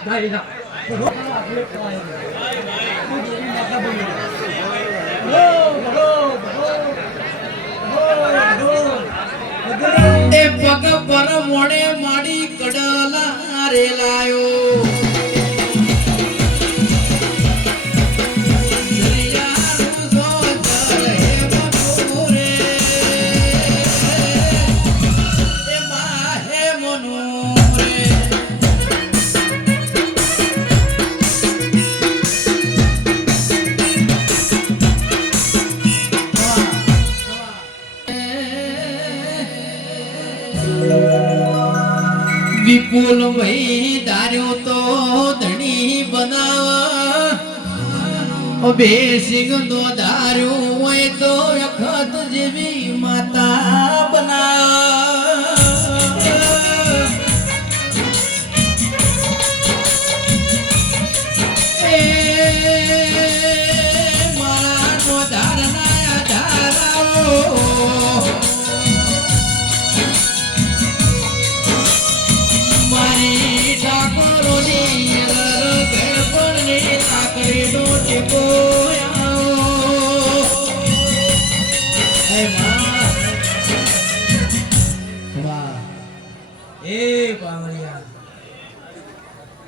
એ પગ પર મોડે માડી કડલા રે લાયો વિપુલ ભાઈ ધાર્યો તો ધણી બનાવ બેસિંગ નો ધાર્યું હોય તો અખત જેવી માતા બનાવ મારા નો ધારણા ધારાઓ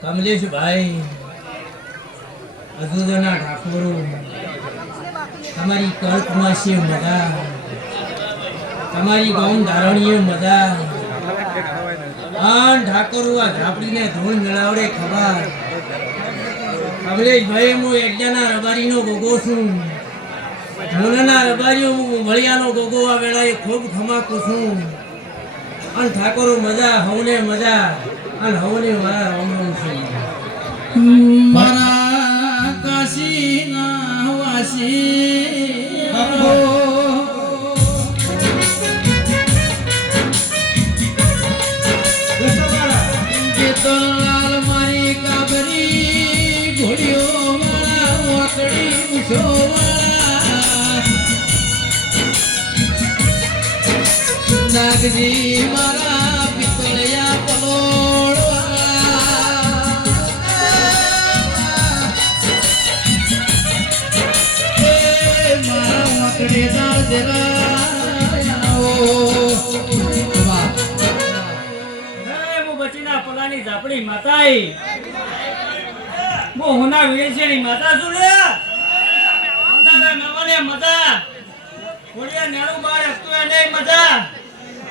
કમલેશ ભાઈ અદુદના ઠાકોરો તમારી કલ્પમાં છે મજા તમારી ગૌન ધારણીએ મજા આન ઠાકોરો આ ઝાપડીને ધૂળ મેળાવડે ખબર કમલેશ ભાઈ હું એકજાના રબારીનો ગોગો છું મોનાના રબારીઓ હું વળિયાનો ગોગો આ વેળાએ ખૂબ ખમાકું છું અને ઠાકોરો મજા હવને મજા અને હવને મારા રમણ છે મારા કાશીના વાસી લાલ મારી કાબરી ઘોડીઓ મારા વાકડી ઉછો નાગજી મારા પિતળિયા પલોડ મારા વાકડી દાળ પલાની ઝાપડી માતાઈ મો હોના વેલસેની માતા છું લે અંધારા નવને મજા કોડિયા નેણું બાર હસતો એને મજા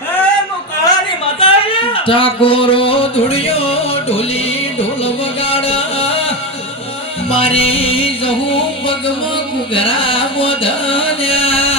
હે મો કાળાની માતા લે ઠાકોરો ધુડિયો ઢોલી ઢોલ વગાડા મારી જહું પગમાં કુઘરા બોધન્યા